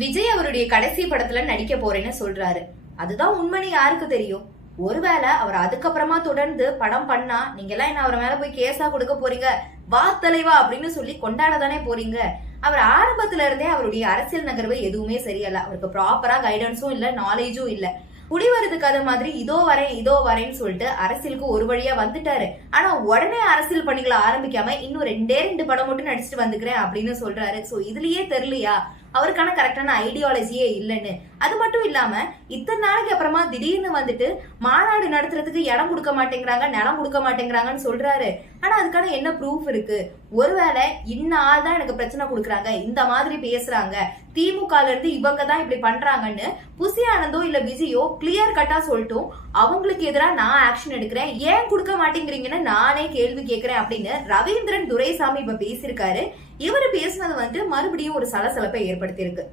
விஜய் அவருடைய கடைசி படத்துல நடிக்க போறேன்னு சொல்றாரு. அதுதான் உண்மைன்னு யாருக்கு தெரியும்? ஒருவேளை அவர் அதுக்கப்புறமா தொடர்ந்து படம் பண்ணா நீங்க எல்லாம் என்ன அவர் மேல போய் கேஸா கொடுக்க போறீங்க? வா தலைவா அப்படின்னு சொல்லி கொண்டாட தானே போறீங்க? அவர் ஆரம்பத்துல இருந்தே அவருடைய அரசியல் நகர்வு எதுவுமே சரியல்ல. அவருக்கு ப்ராப்பரா கைடன்ஸும் இல்ல நாலேஜும் இல்ல. குடிவரது கதை மாதிரி இதோ வரேன் இதோ வரேன்னு சொல்லிட்டு அரசியலுக்கு ஒரு வழியா வந்துட்டாரு. ஆனா உடனே அரசியல் பணிகளை ஆரம்பிக்காம இன்னும் ரெண்டே ரெண்டு படம் மட்டும் நடிச்சுட்டு வந்துக்கிறேன் அப்படின்னு சொல்றாரு. சோ இதுலயே தெரியலையா? அவருக்கான கரெக்டான ஐடியாலஜியே இல்லைன்னு. அது மட்டும் இல்லாம இத்தனை நாளைக்கு அப்புறமா திடீர்னு வந்துட்டு மாநாடு நடத்துறதுக்கு இடம் கொடுக்க மாட்டேங்கிறாங்க நிலம் கொடுக்க மாட்டேங்கிறாங்கன்னு சொல்றாரு. ஆனா அதுக்கான என்ன ப்ரூஃப் இருக்கு? ஒருவேளை இன்ன ஆள் தான் எனக்கு பிரச்சனை கொடுக்குறாங்க இந்த மாதிரி பேசுறாங்க. திமுக இருந்து இவங்க தான் இப்படி பண்றாங்கன்னு புசி ஆனந்தோ இல்ல விஜயோ கிளியர் கட்டா சொல்லட்டும். அவங்களுக்கு எதிராக நான் ஆக்ஷன் எடுக்கிறேன். ஏன் கொடுக்க மாட்டேங்கிறீங்கன்னு நானே கேள்வி கேட்கிறேன் அப்படின்னு ரவீந்திரன் துரைசாமி இப்ப பேசியிருக்காரு. இவர் பேசுனது வந்து மறுபடியும் ஒரு சலசலப்பை ஏற்படுத்தியிருக்கு.